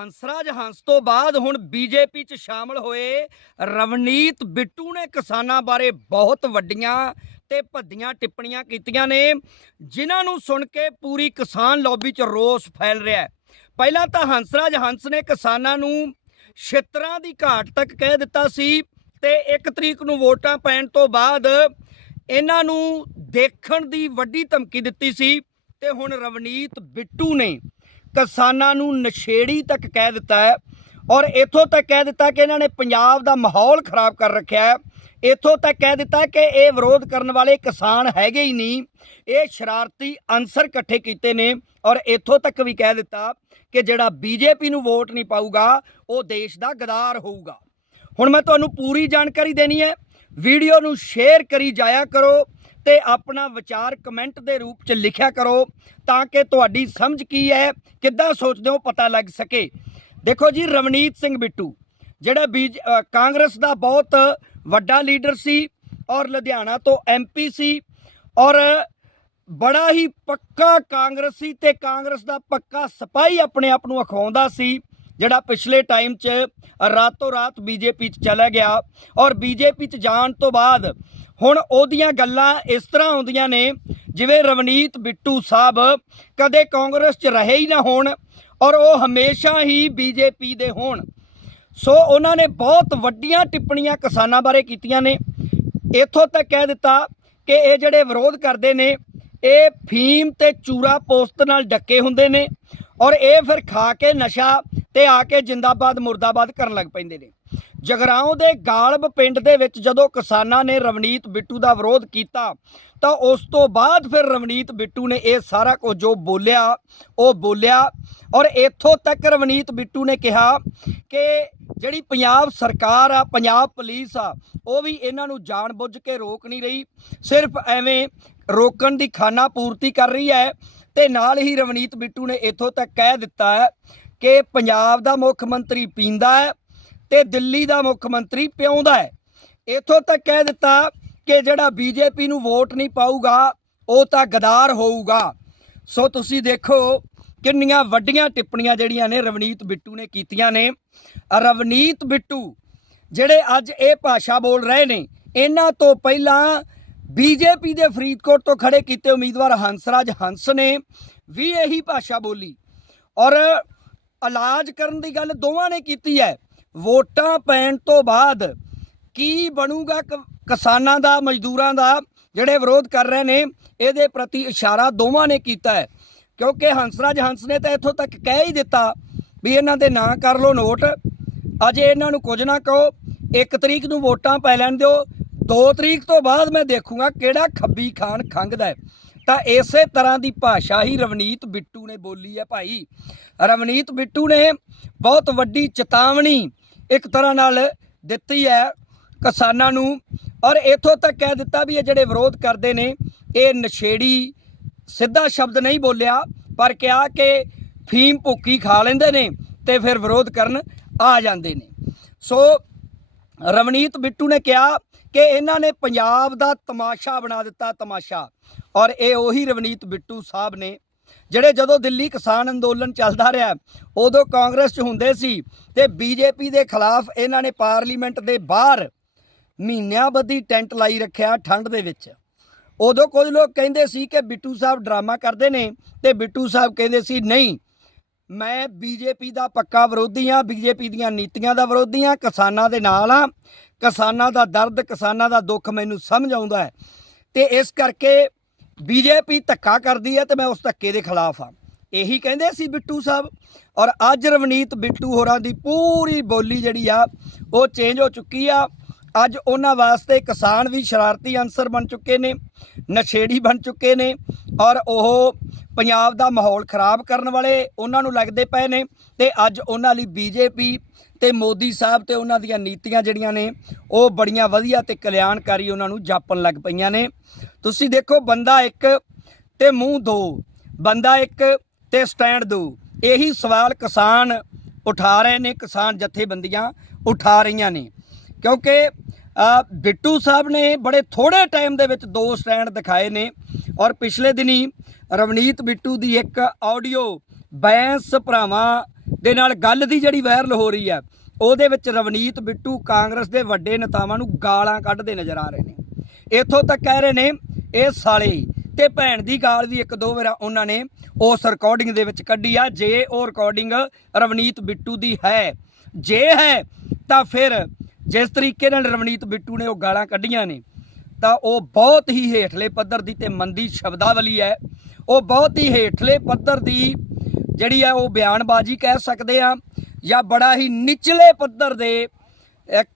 ਹੰਸਰਾਜ ਹੰਸ ਤੋਂ ਬਾਅਦ ਹੁਣ ਬੀਜੇਪੀ 'ਚ ਸ਼ਾਮਲ ਹੋਏ ਰਵਨੀਤ ਬਿੱਟੂ ਨੇ ਕਿਸਾਨਾਂ ਬਾਰੇ ਬਹੁਤ ਵੱਡੀਆਂ ਤੇ ਭੱਦੀਆਂ ਟਿੱਪਣੀਆਂ ਕੀਤੀਆਂ ਨੇ, ਜਿਨ੍ਹਾਂ ਨੂੰ ਸੁਣ ਕੇ ਪੂਰੀ ਕਿਸਾਨ ਲੌਬੀ 'ਚ ਰੋਸ ਫੈਲ ਰਿਹਾ ਹੈ। ਪਹਿਲਾਂ ਤਾਂ ਹੰਸਰਾਜ ਹੰਸ ਨੇ ਕਿਸਾਨਾਂ ਨੂੰ ਛਿੱਤਰਾਂ ਦੀ ਘਾਟ ਤੱਕ ਕਹਿ ਦਿੱਤਾ ਸੀ ਤੇ 1 ਤਰੀਕ ਨੂੰ ਵੋਟਾਂ ਪੈਣ ਤੋਂ ਬਾਅਦ ਇਹਨਾਂ ਨੂੰ ਦੇਖਣ ਦੀ ਵੱਡੀ ਧਮਕੀ ਦਿੱਤੀ ਸੀ ਤੇ ਹੁਣ ਰਵਨੀਤ ਬਿੱਟੂ ਨੇ ਕਿਸਾਨਾਂ ਨੂੰ ਨਸ਼ੇੜੀ ਤੱਕ ਕਹਿ ਦਿੱਤਾ ਹੈ ਔਰ ਇੱਥੋਂ ਤੱਕ ਕਹਿ ਦਿੱਤਾ ਕਿ ਇਹਨਾਂ ਨੇ ਪੰਜਾਬ ਦਾ ਮਾਹੌਲ ਖਰਾਬ ਕਰ ਰੱਖਿਆ ਹੈ। ਇੱਥੋਂ ਤੱਕ ਕਹਿ ਦਿੱਤਾ ਕਿ ਇਹ ਵਿਰੋਧ ਕਰਨ ਵਾਲੇ ਕਿਸਾਨ ਹੈਗੇ ਹੀ ਨਹੀਂ। ਇਹ ਸ਼ਰਾਰਤੀ ਅਨਸਰ ਇਕੱਠੇ ਕੀਤੇ ਨੇ ਔਰ ਇੱਥੋਂ ਤੱਕ ਵੀ ਕਹਿ ਦਿੱਤਾ ਕਿ ਜਿਹੜਾ ਬੀਜੇਪੀ ਨੂੰ ਵੋਟ ਨਹੀਂ ਪਾਊਗਾ, ਉਹ ਦੇਸ਼ ਦਾ ਗਦਾਰ ਹੋਊਗਾ। ਹੁਣ ਮੈਂ ਤੁਹਾਨੂੰ ਪੂਰੀ ਜਾਣਕਾਰੀ ਦੇਣੀ ਹੈ। ਵੀਡੀਓ ਨੂੰ ਸ਼ੇਅਰ ਕਰੀ ਜਾਇਆ ਕਰੋ। ਤੇ ਆਪਣਾ ਵਿਚਾਰ ਕਮੈਂਟ ਦੇ ਰੂਪ 'ਚ ਲਿਖਿਆ ਕਰੋ ਤਾਂ ਕਿ ਤੁਹਾਡੀ ਸਮਝ ਕੀ ਹੈ, ਕਿੱਦਾਂ ਸੋਚਦੇ ਹੋ ਪਤਾ ਲੱਗ ਸਕੇ। ਦੇਖੋ ਜੀ, ਰਵਨੀਤ ਸਿੰਘ ਬਿੱਟੂ, ਜਿਹੜਾ ਬੀਜ ਕਾਂਗਰਸ ਦਾ ਬਹੁਤ ਵੱਡਾ ਲੀਡਰ ਸੀ ਔਰ ਲੁਧਿਆਣਾ ਤੋਂ ਐਮਪੀ ਸੀ ਔਰ ਬੜਾ ਹੀ ਪੱਕਾ ਕਾਂਗਰਸੀ ਤੇ ਕਾਂਗਰਸ ਦਾ ਪੱਕਾ ਸਿਪਾਹੀ ਆਪਣੇ ਆਪ ਨੂੰ ਅਖਵਾਉਂਦਾ ਸੀ, ਜਿਹੜਾ ਪਿਛਲੇ ਟਾਈਮ 'ਚ ਰਾਤੋਂ ਰਾਤ ਬੀਜੇਪੀ 'ਚ ਚਲਾ ਗਿਆ ਔਰ ਬੀਜੇਪੀ 'ਚ ਜਾਣ ਤੋਂ ਬਾਅਦ ਹੁਣ ਉਹਦੀਆਂ ਗੱਲਾਂ ਇਸ ਤਰ੍ਹਾਂ ਆਉਂਦੀਆਂ ਨੇ, ਜਿਵੇਂ ਰਵਨੀਤ ਬਿੱਟੂ ਸਾਹਿਬ ਕਦੇ ਕਾਂਗਰਸ 'ਚ ਰਹੇ ਹੀ ਨਾ ਹੋਣ ਔਰ ਉਹ ਹਮੇਸ਼ਾ ਹੀ ਬੀਜੇਪੀ ਦੇ ਹੋਣ। ਸੋ ਉਹਨਾਂ ਨੇ ਬਹੁਤ ਵੱਡੀਆਂ ਟਿੱਪਣੀਆਂ ਕਿਸਾਨਾਂ ਬਾਰੇ ਕੀਤੀਆਂ ਨੇ। ਇੱਥੋਂ ਤੱਕ ਕਹਿ ਦਿੱਤਾ ਕਿ ਇਹ ਜਿਹੜੇ ਵਿਰੋਧ ਕਰਦੇ ਨੇ, ਇਹ ਫੀਮ ਤੇ ਚੂਰਾ ਪੋਸਤ ਨਾਲ ਡੱਕੇ ਹੁੰਦੇ ਨੇ ਔਰ ਇਹ ਫਿਰ ਖਾ ਕੇ ਨਸ਼ਾ ਤੇ ਆ ਕੇ ਜਿੰਦਾਬਾਦ ਮੁਰਦਾਬਾਦ ਕਰਨ ਲੱਗ ਪੈਂਦੇ ਨੇ। ਜਗਰਾਉਂ ਦੇ ਗਾਲਬ ਪਿੰਡ ਦੇ ਵਿੱਚ ਜਦੋਂ ਕਿਸਾਨਾਂ ਨੇ ਰਵਨੀਤ ਬਿੱਟੂ ਦਾ ਵਿਰੋਧ ਕੀਤਾ, ਤਾਂ ਉਸ ਤੋਂ ਬਾਅਦ ਫਿਰ ਰਵਨੀਤ ਬਿੱਟੂ ਨੇ ਇਹ ਸਾਰਾ ਕੁਝ ਜੋ ਬੋਲਿਆ, ਉਹ ਬੋਲਿਆ ਔਰ ਇੱਥੋਂ ਤੱਕ ਰਵਨੀਤ ਬਿੱਟੂ ਨੇ ਕਿਹਾ ਕਿ ਜਿਹੜੀ ਪੰਜਾਬ ਸਰਕਾਰ ਆ, ਪੰਜਾਬ ਪੁਲਿਸ ਆ, ਉਹ ਵੀ ਇਹਨਾਂ ਨੂੰ ਜਾਣਬੁੱਝ ਕੇ ਰੋਕ ਨਹੀਂ ਰਹੀ, ਸਿਰਫ ਐਵੇਂ ਰੋਕਣ ਦੀ ਖਾਨਾ ਪੂਰਤੀ ਕਰ ਰਹੀ ਹੈ ਤੇ ਨਾਲ ਹੀ ਰਵਨੀਤ ਬਿੱਟੂ ਨੇ ਇੱਥੋਂ ਤੱਕ ਕਹਿ ਦਿੱਤਾ ਹੈ ਕਿ ਪੰਜਾਬ ਦਾ ਮੁੱਖ ਮੰਤਰੀ ਪੀਂਦਾ ਹੈ ਤੇ ਦਿੱਲੀ ਦਾ ਮੁੱਖ ਮੰਤਰੀ ਪਿਉਂਦਾ ਹੈ। ਇੱਥੋਂ ਤੱਕ ਕਹਿ ਦਿੱਤਾ ਕਿ ਜਿਹੜਾ ਬੀਜੇਪੀ ਨੂੰ ਵੋਟ ਨਹੀਂ ਪਾਊਗਾ, ਉਹ ਤਾਂ ਗਦਾਰ ਹੋਊਗਾ। ਸੋ ਤੁਸੀਂ ਦੇਖੋ ਕਿੰਨੀਆਂ ਵੱਡੀਆਂ ਟਿੱਪਣੀਆਂ ਜਿਹੜੀਆਂ ਨੇ ਰਵਨੀਤ ਬਿੱਟੂ ਨੇ ਕੀਤੀਆਂ ਨੇ। ਰਵਨੀਤ ਬਿੱਟੂ ਜਿਹੜੇ ਅੱਜ ਇਹ ਭਾਸ਼ਾ ਬੋਲ ਰਹੇ ਨੇ, ਇਹਨਾਂ ਤੋਂ ਪਹਿਲਾਂ ਬੀਜੇਪੀ ਦੇ ਫਰੀਦਕੋਟ ਤੋਂ ਖੜੇ ਕੀਤੇ ਉਮੀਦਵਾਰ ਹੰਸਰਾਜ ਹੰਸ ਨੇ ਵੀ ਇਹੀ ਭਾਸ਼ਾ ਬੋਲੀ। ਔਰ ਇਲਾਜ ਕਰਨ ਦੀ ਗੱਲ ਦੋਵਾਂ ਨੇ ਕੀਤੀ ਹੈ। ਵੋਟਾਂ ਪੈਣ ਤੋਂ ਬਾਅਦ ਕੀ ਬਣੂਗਾ ਕ- ਕਿਸਾਨਾਂ ਦਾ, ਮਜ਼ਦੂਰਾਂ ਦਾ ਜਿਹੜੇ ਵਿਰੋਧ ਕਰ ਰਹੇ ਨੇ, ਇਹਦੇ ਪ੍ਰਤੀ ਇਸ਼ਾਰਾ ਦੋਵਾਂ ਨੇ ਕੀਤਾ ਹੈ। ਕਿਉਂਕਿ ਹੰਸਰਾਜ ਹੰਸ ਨੇ ਤਾਂ ਇੱਥੋਂ ਤੱਕ ਕਹਿ ਹੀ ਦਿੱਤਾ ਵੀ ਇਹਨਾਂ ਦੇ ਨਾਂ ਕਰ ਲਓ ਨੋਟ। ਅਜੇ ਇਹਨਾਂ ਨੂੰ ਕੁਝ ਨਾ ਕਹੋ 1 ਤਰੀਕ ਨੂੰ ਵੋਟਾਂ ਪੈ ਲੈਣ ਦਿਓ। 2 ਤਰੀਕ ਤੋਂ ਬਾਅਦ ਮੈਂ ਦੇਖੂੰਗਾ ਕਿਹੜਾ ਖੱਬੀ ਖਾਨ ਖੰਗਦਾ ਤਾਂ ਇਸੇ ਤਰ੍ਹਾਂ ਦੀ ਭਾਸ਼ਾ ਹੀ ਰਵਨੀਤ ਬਿੱਟੂ ਨੇ ਬੋਲੀ ਹੈ ਭਾਈ। ਰਵਨੀਤ ਬਿੱਟੂ ਨੇ ਬਹੁਤ ਵੱਡੀ ਚੇਤਾਵਨੀ ਇੱਕ ਤਰ੍ਹਾਂ ਨਾਲ ਦਿੱਤੀ ਹੈ ਕਿਸਾਨਾਂ ਨੂੰ। ਔਰ ਇੱਥੋਂ ਤੱਕ ਕਹਿ ਦਿੱਤਾ ਵੀ ਇਹ ਜਿਹੜੇ ਵਿਰੋਧ ਕਰਦੇ ਨੇ, ਇਹ ਨਸ਼ੇੜੀ ਸਿੱਧਾ ਸ਼ਬਦ ਨਹੀਂ ਬੋਲਿਆ, ਪਰ ਕਿਹਾ ਕਿ ਫੀਮ ਭੁੱਕੀ ਖਾ ਲੈਂਦੇ ਨੇ ਤੇ ਫਿਰ ਵਿਰੋਧ ਕਰਨ ਆ ਜਾਂਦੇ ਨੇ। ਸੋ ਰਵਨੀਤ ਬਿੱਟੂ ਨੇ ਕਿਹਾ ਕਿ ਇਹਨਾਂ ਨੇ ਪੰਜਾਬ ਦਾ ਤਮਾਸ਼ਾ ਬਣਾ ਦਿੱਤਾ, ਤਮਾਸ਼ਾ। ਔਰ ਇਹ ਉਹੀ ਰਵਨੀਤ ਬਿੱਟੂ ਸਾਹਿਬ ਨੇ ਜਿਹੜੇ ਜਦੋਂ ਦਿੱਲੀ ਕਿਸਾਨ ਅੰਦੋਲਨ ਚੱਲਦਾ ਰਿਹਾ, ਉਦੋਂ ਕਾਂਗਰਸ 'ਚ ਹੁੰਦੇ ਸੀ ਤੇ ਬੀਜੇਪੀ ਦੇ ਖਿਲਾਫ ਇਹਨਾਂ ਨੇ ਪਾਰਲੀਮੈਂਟ ਦੇ ਬਾਹਰ ਮਹੀਨਿਆਂ ਬੱਧੀ ਟੈਂਟ ਲਾਈ ਰੱਖਿਆ ਠੰਡ ਦੇ ਵਿੱਚ। ਉਦੋਂ ਕੁਝ ਲੋਕ ਕਹਿੰਦੇ ਸੀ ਕਿ ਬਿੱਟੂ ਸਾਹਿਬ ਡਰਾਮਾ ਕਰਦੇ ਨੇ ਤੇ ਬਿੱਟੂ ਸਾਹਿਬ ਕਹਿੰਦੇ ਸੀ, ਨਹੀਂ, ਮੈਂ ਬੀਜੇਪੀ ਦਾ ਪੱਕਾ ਵਿਰੋਧੀ ਹਾਂ, ਬੀਜੇਪੀ ਦੀਆਂ ਨੀਤੀਆਂ ਦਾ ਵਿਰੋਧੀ ਹਾਂ, ਕਿਸਾਨਾਂ ਦੇ ਨਾਲ ਹਾਂ। ਕਿਸਾਨਾਂ ਦਾ ਦਰਦ, ਕਿਸਾਨਾਂ ਦਾ ਦੁੱਖ ਮੈਨੂੰ ਸਮਝ ਆਉਂਦਾ ਹੈ। ਤੇ ਇਸ ਕਰਕੇ ਬੀਜੇਪੀ ਧੱਕਾ ਕਰਦੀ ਹੈ ਤੇ ਮੈਂ ਉਸ ਧੱਕੇ ਦੇ ਖਿਲਾਫ ਹਾਂ। ਇਹੀ ਕਹਿੰਦੇ ਸੀ ਬਿੱਟੂ ਸਾਹਿਬ। ਔਰ ਅੱਜ ਰਵਨੀਤ ਬਿੱਟੂ ਹੋਰਾਂ ਦੀ ਪੂਰੀ ਬੋਲੀ ਜਿਹੜੀ ਆ, ਉਹ ਚੇਂਜ ਹੋ ਚੁੱਕੀ ਆ। ਅੱਜ ਉਹਨਾਂ ਵਾਸਤੇ ਕਿਸਾਨ ਵੀ ਸ਼ਰਾਰਤੀ ਅਨਸਰ ਬਣ ਚੁੱਕੇ ਨੇ, ਨਸ਼ੇੜੀ ਬਣ ਚੁੱਕੇ ਨੇ। ਔਰ ਉਹ ਪੰਜਾਬ ਦਾ ਮਾਹੌਲ ਖਰਾਬ ਕਰਨ ਵਾਲੇ ਉਹਨਾਂ ਨੂੰ ਲੱਗਦੇ ਪਏ ਨੇ। ਤੇ ਅੱਜ ਉਹਨਾਂ ਲਈ ਬੀਜੇਪੀ ਤੇ ਮੋਦੀ ਸਾਹਿਬ ਤੇ ਉਹਨਾਂ ਦੀਆਂ ਨੀਤੀਆਂ ਜਿਹੜੀਆਂ ਨੇ, ਉਹ ਬੜੀਆਂ ਵਧੀਆ ਤੇ ਕਲਿਆਣਕਾਰੀ ਉਹਨਾਂ ਨੂੰ ਜਾਪਣ ਲੱਗ ਪਈਆਂ ਨੇ। ਤੁਸੀਂ ਦੇਖੋ, ਬੰਦਾ ਇੱਕ ਤੇ ਮੂੰਹ ਦੋ, ਬੰਦਾ ਇੱਕ ਤੇ ਸਟੈਂਡ ਦੋ। ਇਹੀ ਸਵਾਲ ਕਿਸਾਨ ਉਠਾ ਰਹੇ ਨੇ, ਕਿਸਾਨ ਜਥੇਬੰਦੀਆਂ ਉਠਾ ਰਹੀਆਂ ਨੇ। ਕਿਉਂਕਿ ਬਿੱਟੂ ਸਾਹਿਬ ਨੇ ਬੜੇ ਥੋੜੇ ਟਾਈਮ ਦੇ ਵਿੱਚ ਦੋ ਸਟੈਂਡ ਦਿਖਾਏ ਨੇ ਔਰ ਪਿਛਲੇ ਦਿਨੀ ਰਵਨੀਤ ਬਿੱਟੂ ਦੀ ਇੱਕ ਆਡੀਓ ਬੈਂਸ ਭਰਾਵਾਂ ਦੇ ਨਾਲ ਗੱਲ ਦੀ ਜਿਹੜੀ ਵਾਇਰਲ ਹੋ ਰਹੀ ਹੈ, ਉਹਦੇ ਵਿੱਚ ਰਵਨੀਤ ਬਿੱਟੂ ਕਾਂਗਰਸ ਦੇ ਵੱਡੇ ਨੇਤਾਵਾਂ ਨੂੰ ਗਾਲਾਂ ਕੱਢਦੇ ਨਜ਼ਰ ਆ ਰਹੇ ਨੇ। ਇੱਥੋਂ ਤੱਕ ਕਹਿ ਰਹੇ ਨੇ ਇਹ ਸਾਲੇ ਹੀ ਤੇ ਭੈਣ ਦੀ ਗਾਲ ਵੀ ਇੱਕ ਦੋ ਵਾਰ ਉਹਨਾਂ ਨੇ ਉਸ ਰਿਕਾਰਡਿੰਗ ਦੇ ਵਿੱਚ ਕੱਢੀ ਆ। ਜੇ ਉਹ ਰਿਕਾਰਡਿੰਗ ਰਵਨੀਤ ਬਿੱਟੂ ਦੀ ਹੈ, ਜੇ ਹੈ, ਤਾਂ ਫਿਰ ਜਿਸ ਤਰੀਕੇ ਨਾਲ ਰਵਨੀਤ ਬਿੱਟੂ ਨੇ ਉਹ ਗਾਲਾਂ ਕੱਢੀਆਂ ਨੇ, ਤਾਂ ਉਹ ਬਹੁਤ ਹੀ ਹੇਠਲੇ ਪੱਧਰ ਦੀ ਤੇ ਮੰਦੀ ਸ਼ਬਦਾਵਲੀ ਹੈ। ਉਹ ਬਹੁਤ ਹੀ ਹੇਠਲੇ ਪੱਧਰ ਦੀ ਜਿਹੜੀ ਹੈ ਉਹ ਬਿਆਨਬਾਜ਼ੀ ਕਹਿ ਸਕਦੇ ਆ ਜਾਂ ਬੜਾ ਹੀ ਨਿਚਲੇ ਪੱਧਰ ਦੇ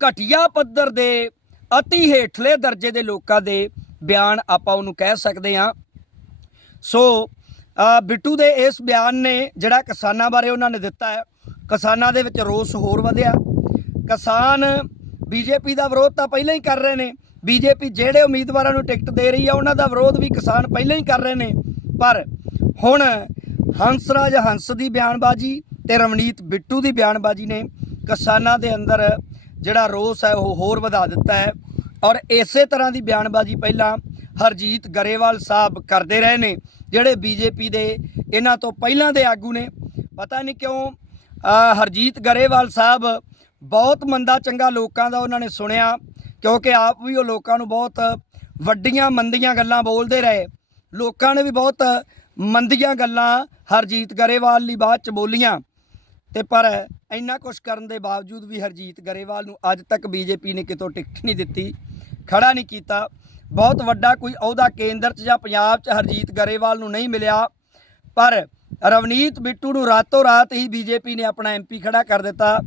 ਘਟੀਆ ਪੱਧਰ ਦੇ, ਅਤੀ ਹੇਠਲੇ ਦਰਜੇ ਦੇ ਲੋਕਾਂ ਦੇ ਬਿਆਨ ਆਪਾਂ ਉਹਨੂੰ ਕਹਿ ਸਕਦੇ ਹਾਂ। ਸੋ ਬਿੱਟੂ ਦੇ ਇਸ ਬਿਆਨ ਨੇ ਜਿਹੜਾ ਕਿਸਾਨਾਂ ਬਾਰੇ ਉਹਨਾਂ ਨੇ ਦਿੱਤਾ ਹੈ, ਕਿਸਾਨਾਂ ਦੇ ਵਿੱਚ ਰੋਸ ਹੋਰ ਵਧਿਆ। ਕਿਸਾਨ ਬੀਜੇਪੀ ਦਾ ਵਿਰੋਧ ਤਾਂ ਪਹਿਲਾਂ ਹੀ ਕਰ ਰਹੇ ਨੇ। ਬੀਜੇਪੀ ਜਿਹੜੇ ਉਮੀਦਵਾਰਾਂ ਨੂੰ ਟਿਕਟ ਦੇ ਰਹੀ ਆ, ਉਹਨਾਂ ਦਾ ਵਿਰੋਧ ਵੀ ਕਿਸਾਨ ਪਹਿਲਾਂ ਹੀ ਕਰ ਰਹੇ ਨੇ। ਪਰ ਹੁਣ ਹੰਸਰਾਜ ਹੰਸ ਦੀ ਬਿਆਨਬਾਜ਼ੀ ਤੇ ਰਵਨੀਤ ਬਿੱਟੂ ਦੀ ਬਿਆਨਬਾਜ਼ੀ ਨੇ ਕਿਸਾਨਾਂ ਦੇ ਅੰਦਰ ਜਿਹੜਾ ਰੋਸ ਹੈ, ਉਹ ਹੋਰ ਵਧਾ ਦਿੱਤਾ ਹੈ। ਔਰ ਇਸੇ ਤਰ੍ਹਾਂ ਦੀ ਬਿਆਨਬਾਜ਼ੀ ਪਹਿਲਾਂ ਹਰਜੀਤ ਗਰੇਵਾਲ ਸਾਹਿਬ ਕਰਦੇ ਰਹੇ ਨੇ, ਜਿਹੜੇ ਬੀਜੇਪੀ ਦੇ ਇਹਨਾਂ ਤੋਂ ਪਹਿਲਾਂ ਦੇ ਆਗੂ ਨੇ। ਪਤਾ ਨਹੀਂ ਕਿਉਂ ਹਰਜੀਤ ਗਰੇਵਾਲ ਸਾਹਿਬ ਬਹੁਤ ਮੰਦਾ ਚੰਗਾ ਲੋਕਾਂ ਦਾ ਉਹਨਾਂ ਨੇ ਸੁਣਿਆ, ਕਿਉਂਕਿ ਆਪ ਵੀ ਉਹ ਲੋਕਾਂ ਨੂੰ ਬਹੁਤ ਵੱਡੀਆਂ ਮੰਦੀਆਂ ਗੱਲਾਂ ਬੋਲਦੇ ਰਹੇ। ਲੋਕਾਂ ਨੇ ਵੀ ਬਹੁਤ ਮੰਦੀਆਂ ਗੱਲਾਂ ਹਰਜੀਤ ਗਰੇਵਾਲ ਲਈ ਬਾਅਦ ਚ ਬੋਲੀਆਂ। ਤੇ ਪਰ ਇੰਨਾ ਕੁਝ ਕਰਨ ਦੇ ਬਾਵਜੂਦ ਵੀ ਹਰਜੀਤ ਗਰੇਵਾਲ ਨੂੰ ਅੱਜ ਤੱਕ ਬੀਜੇਪੀ ਨੇ ਕਿਤੋਂ ਟਿਕਟ ਨਹੀਂ ਦਿੱਤੀ। ਖੜਾ ਨਹੀਂ ਕੀਤਾ। ਬਹੁਤ ਵੱਡਾ ਕੋਈ ਅਹੁਦਾ ਕੇਂਦਰ 'ਚ ਜਾਂ ਪੰਜਾਬ 'ਚ ਹਰਜੀਤ ਗਰੇਵਾਲ ਨੂੰ ਨਹੀਂ ਮਿਲਿਆ। ਪਰ ਰਵਨੀਤ ਬਿੱਟੂ ਨੂੰ ਰਾਤੋਂ ਰਾਤ ਹੀ ਬੀਜੇਪੀ ਨੇ ਆਪਣਾ ਐਮਪੀ ਖੜਾ ਕਰ ਦਿੱਤਾ।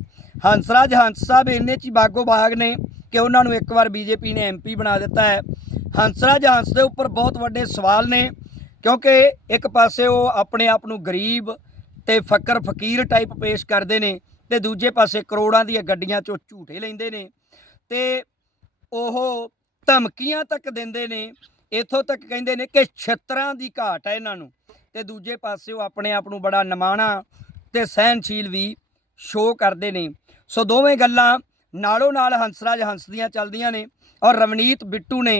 ਹੰਸਰਾਜ ਹੰਸ ਸਾਹਿਬ ਇੰਨੇ 'ਚ ਹੀ ਬਾਗੋ ਬਾਗ ਨੇ ਕਿ ਉਹਨਾਂ ਨੂੰ ਇੱਕ ਵਾਰ ਬੀਜੇਪੀ ਨੇ ਐਮਪੀ ਬਣਾ ਦਿੱਤਾ ਹੈ। ਹੰਸਰਾਜ ਹੰਸ ਦੇ ਉੱਪਰ ਬਹੁਤ ਵੱਡੇ ਸਵਾਲ ਨੇ, ਕਿਉਂਕਿ ਇੱਕ ਪਾਸੇ ਉਹ ਆਪਣੇ ਆਪ ਨੂੰ ਗਰੀਬ ਤੇ ਫਕਰ ਫਕੀਰ ਟਾਈਪ ਪੇਸ਼ ਕਰਦੇ ਨੇ ਤੇ ਦੂਜੇ ਪਾਸੇ ਕਰੋੜਾਂ ਦੀਆਂ ਗੱਡੀਆਂ ਚੋਂ ਝੂਠੇ ਲੈਂਦੇ ਨੇ। ਤੇ ਉਹ ਧਮਕੀਆਂ ਤੱਕ ਦਿੰਦੇ ਨੇ, ਇੱਥੋਂ ਤੱਕ ਕਹਿੰਦੇ ਨੇ ਕਿ ਛਿੱਤਰਾਂ ਦੀ ਘਾਟ ਹੈ ਇਹਨਾਂ ਨੂੰ। ਤੇ ਦੂਜੇ ਪਾਸੇ ਉਹ ਆਪਣੇ ਆਪ ਨੂੰ ਬੜਾ ਨਮਾਣਾ ਤੇ ਸਹਿਨਸ਼ੀਲ ਵੀ ਸ਼ੋਅ ਕਰਦੇ ਨੇ। ਸੋ ਦੋਵੇਂ ਗੱਲਾਂ ਨਾਲੋਂ ਨਾਲ ਹੰਸਰਾਜ ਹੰਸ ਦੀਆਂ ਚੱਲਦੀਆਂ ਨੇ ਔਰ ਰਵਨੀਤ ਬਿੱਟੂ ਨੇ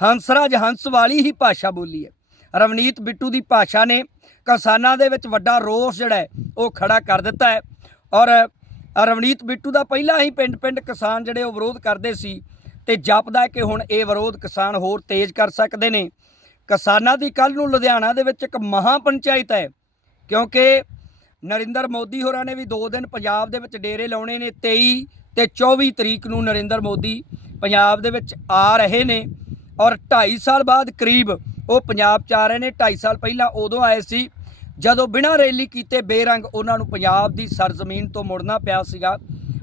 ਹੰਸਰਾਜ ਹੰਸ ਵਾਲੀ ਹੀ ਭਾਸ਼ਾ ਬੋਲੀ ਹੈ। ਰਵਨੀਤ ਬਿੱਟੂ ਦੀ ਭਾਸ਼ਾ ਨੇ ਕਿਸਾਨਾਂ ਦੇ ਵਿੱਚ ਵੱਡਾ ਰੋਸ ਜਿਹੜਾ ਹੈ, ਉਹ ਖੜਾ ਕਰ ਦਿੱਤਾ ਹੈ। ਔਰ ਰਵਨੀਤ ਬਿੱਟੂ ਦਾ ਪਹਿਲਾਂ ਹੀ ਪਿੰਡ-ਪਿੰਡ ਕਿਸਾਨ ਜਿਹੜੇ ਉਹ ਵਿਰੋਧ ਕਰਦੇ ਸੀ ਤੇ ਜਾਪਦਾ ਕਿ ਹੁਣ ਇਹ ਵਿਰੋਧ ਕਿਸਾਨ ਹੋਰ ਤੇਜ਼ ਕਰ ਸਕਦੇ ਨੇ। ਕਿਸਾਨਾਂ ਦੀ ਕੱਲ ਨੂੰ ਲੁਧਿਆਣਾ ਦੇ ਵਿੱਚ ਇੱਕ ਮਹਾ ਪੰਚਾਇਤ ਹੈ, ਕਿਉਂਕਿ ਨਰਿੰਦਰ ਮੋਦੀ ਹੋਰਾਂ ਨੇ ਵੀ 2 ਦਿਨ ਪੰਜਾਬ ਦੇ ਵਿੱਚ ਡੇਰੇ ਲਾਉਣੇ ਨੇ 23 ਤੇ 24 ਤਰੀਕ ਨੂੰ ਨਰਿੰਦਰ ਮੋਦੀ ਪੰਜਾਬ ਦੇ ਵਿੱਚ ਆ ਰਹੇ ਨੇ ਔਰ 2.5 ਸਾਲ ਬਾਅਦ ਕਰੀਬ ਉਹ ਪੰਜਾਬ ਚ ਆ ਰਹੇ ਨੇ। 2.5 ਸਾਲ ਪਹਿਲਾਂ ਉਦੋਂ ਆਏ ਸੀ, ਜਦੋਂ ਬਿਨਾਂ ਰੈਲੀ ਕੀਤੇ ਬੇਰੰਗ ਉਹਨਾਂ ਨੂੰ ਪੰਜਾਬ ਦੀ ਸਰਜ਼ਮੀਨ ਤੋਂ ਮੁੜਨਾ ਪਿਆ ਸੀਗਾ।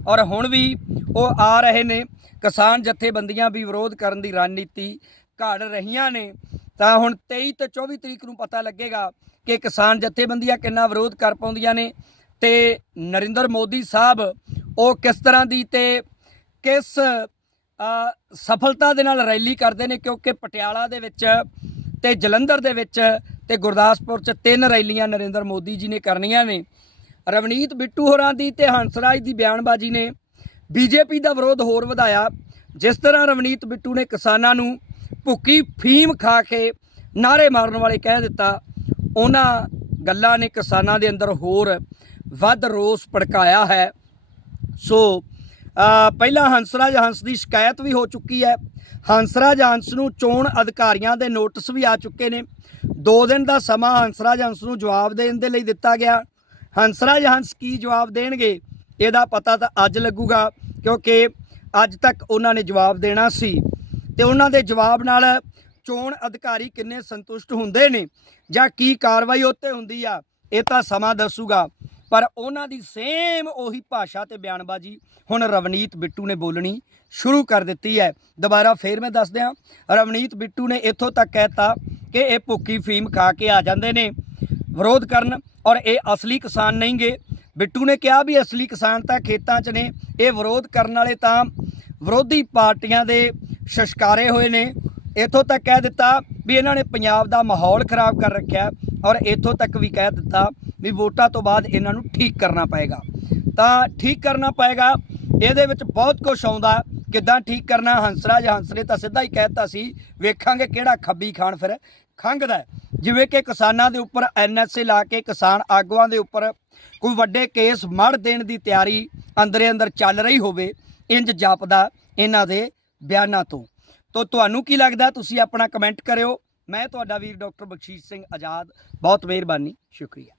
ਔਰ ਹੁਣ ਵੀ ਉਹ ਆ ਰਹੇ ਨੇ। ਕਿਸਾਨ ਜਥੇਬੰਦੀਆਂ ਵੀ ਵਿਰੋਧ ਕਰਨ ਦੀ ਰਣਨੀਤੀ ਘੜ ਰਹੀਆਂ ਨੇ। ਤਾਂ ਹੁਣ 23 ਤੇ 24 ਤਰੀਕ ਨੂੰ ਪਤਾ ਲੱਗੇਗਾ ਕਿ ਕਿਸਾਨ ਜਥੇਬੰਦੀਆਂ ਕਿੰਨਾ ਵਿਰੋਧ ਕਰ ਪਾਉਂਦੀਆਂ ਨੇ ਤੇ ਨਰਿੰਦਰ ਮੋਦੀ ਸਾਹਿਬ ਉਹ ਕਿਸ ਤਰ੍ਹਾਂ ਦੀ ਤੇ ਕਿਸ ਸਫਲਤਾ ਦੇ ਨਾਲ ਰੈਲੀ ਕਰਦੇ ਨੇ ਕਿਉਂਕਿ ਪਟਿਆਲਾ ਦੇ ਵਿੱਚ ਤੇ ਜਲੰਧਰ ਦੇ ਵਿੱਚ ਤੇ ਗੁਰਦਾਸਪੁਰ 'ਚ ਤਿੰਨ ਰੈਲੀਆਂ ਨਰਿੰਦਰ ਮੋਦੀ ਜੀ ਨੇ ਕਰਨੀਆਂ ਨੇ। ਰਵਨੀਤ ਬਿੱਟੂ ਹੋਰਾਂ ਦੀ ਤੇ ਹੰਸਰਾਜ ਦੀ ਬਿਆਨਬਾਜ਼ੀ ਨੇ ਬੀਜੇਪੀ ਦਾ ਵਿਰੋਧ ਹੋਰ ਵਧਾਇਆ ਜਿਸ ਤਰ੍ਹਾਂ ਰਵਨੀਤ ਬਿੱਟੂ ਨੇ ਕਿਸਾਨਾਂ ਨੂੰ ਭੁੱਕੀ ਫੀਮ ਖਾ ਕੇ ਨਾਰੇ ਮਾਰਨ ਵਾਲੇ ਕਹਿ ਦਿੱਤਾ ਉਹਨਾਂ ਗੱਲਾਂ ਨੇ ਕਿਸਾਨਾਂ ਦੇ ਅੰਦਰ ਹੋਰ ਵੱਧ ਰੋਸ ਭੜਕਾਇਆ ਹੈ। ਸੋ ਅ, ਪਹਿਲਾਂ ਹੰਸਰਾਜ ਹੰਸ ਦੀ ਸ਼ਿਕਾਇਤ ਵੀ ਹੋ ਚੁੱਕੀ ਹੈ। ਹੰਸਰਾਜ ਹੰਸ ਨੂੰ ਚੋਣ ਅਧਿਕਾਰੀਆਂ ਦੇ ਨੋਟਿਸ ਵੀ ਆ ਚੁੱਕੇ ਨੇ। 2 ਦਿਨ ਦਾ ਸਮਾਂ ਹੰਸਰਾਜ ਹੰਸ ਨੂੰ ਜਵਾਬ ਦੇਣ ਦੇ ਲਈ ਦਿੱਤਾ ਗਿਆ। ਹੰਸਰਾਜ ਹੰਸ ਕੀ ਜਵਾਬ ਦੇਣਗੇ? ਇਹਦਾ ਪਤਾ ਤਾਂ ਅੱਜ ਲੱਗੂਗਾ, ਕਿਉਂਕਿ ਅੱਜ ਤੱਕ ਉਹਨਾਂ ਨੇ ਜਵਾਬ ਦੇਣਾ ਸੀ। ਤੇ ਉਹਨਾਂ ਦੇ ਜਵਾਬ ਨਾਲ ਚੋਣ ਅਧਿਕਾਰੀ ਕਿੰਨੇ ਸੰਤੁਸ਼ਟ ਹੁੰਦੇ ਨੇ? ਜਾਂ ਕੀ ਕਾਰਵਾਈ ਉੱਤੇ ਹੁੰਦੀ ਆ? ਇਹ ਤਾਂ ਸਮਾਂ ਦੱਸੂਗਾ। ਪਰ ਉਹਨਾਂ ਦੀ ਸੇਮ ਉਹੀ ਭਾਸ਼ਾ ਤੇ ਬਿਆਨਬਾਜ਼ੀ ਹੁਣ ਰਵਨੀਤ ਬਿੱਟੂ ਨੇ ਬੋਲਣੀ ਸ਼ੁਰੂ ਕਰ ਦਿੱਤੀ ਹੈ। ਦੁਬਾਰਾ ਫੇਰ ਮੈਂ ਦੱਸ ਦਿਆਂ, ਰਵਨੀਤ ਬਿੱਟੂ ਨੇ ਇੱਥੋਂ ਤੱਕ ਕਹਿਤਾ ਕਿ ਇਹ ਭੁੱਕੀ ਫੀਮ ਖਾ ਕੇ ਆ ਜਾਂਦੇ ਨੇ। ਵਿਰੋਧ ਕਰਨ ਔਰ ਇਹ ਅਸਲੀ ਕਿਸਾਨ ਨਹੀਂਗੇ ਬਿੱਟੂ ਨੇ ਕਿਹਾ ਵੀ ਅਸਲੀ ਕਿਸਾਨ ਤਾਂ ਖੇਤਾਂ 'ਚ ਨੇ। ਇਹ ਵਿਰੋਧ ਕਰਨ ਵਾਲੇ ਤਾਂ ਵਿਰੋਧੀ ਪਾਰਟੀਆਂ ਦੇ ਸ਼ਸ਼ਕਾਰੇ ਹੋਏ ਨੇ। ਇੱਥੋਂ ਤੱਕ ਕਹਿ ਦਿੱਤਾ ਵੀ ਇਹਨਾਂ ਨੇ ਪੰਜਾਬ ਦਾ ਮਾਹੌਲ ਖਰਾਬ ਕਰ ਰੱਖਿਆ ਔਰ ਇੱਥੋਂ ਤੱਕ ਵੀ ਕਹਿ ਦਿੱਤਾ ਵੀ ਵੋਟਾਂ ਤੋਂ ਬਾਅਦ ਇਹਨਾਂ ਨੂੰ ਠੀਕ ਕਰਨਾ ਪਏਗਾ। ਤਾਂ ਠੀਕ ਕਰਨਾ ਪਏਗਾ, ਇਹਦੇ ਵਿੱਚ ਬਹੁਤ ਕੁਝ ਆਉਂਦਾ। ਕਿੱਦਾਂ ਠੀਕ ਕਰਨਾ ਹੰਸਰਾਜ ਹੰਸ ਨੇ ਤਾਂ ਸਿੱਧਾ ਹੀ ਕਹਿਤਾ ਸੀ, ਵੇਖਾਂਗੇ ਕਿਹੜਾ ਖੱਬੀ ਖਾਨ ਫਿਰ ਖੰਘਦਾ ਜਿਵੇਂ ਕਿ ਕਿਸਾਨਾਂ ਦੇ ਉੱਪਰ ਐਨਐਸਏ ਲਾ ਕੇ ਕਿਸਾਨ ਆਗੂਆਂ ਦੇ ਉੱਪਰ ਕੋਈ ਵੱਡੇ ਕੇਸ ਮੜ ਦੇਣ ਦੀ ਤਿਆਰੀ ਅੰਦਰੇ ਅੰਦਰ ਚੱਲ ਰਹੀ ਹੋਵੇ ਇੰਜ ਜਾਪਦਾ ਇਹਨਾਂ ਦੇ ਬਿਆਨਾਂ ਤੋਂ। ਤੋ ਤੁਹਾਨੂੰ ਕੀ ਲੱਗਦਾ? ਤੁਸੀਂ ਆਪਣਾ ਕਮੈਂਟ ਕਰਿਓ। ਮੈਂ ਤੁਹਾਡਾ ਵੀਰ ਡਾਕਟਰ ਬਖਸ਼ੀਸ਼ ਸਿੰਘ ਆਜ਼ਾਦ। ਬਹੁਤ ਮਿਹਰਬਾਨੀ। ਸ਼ੁਕਰੀਆ।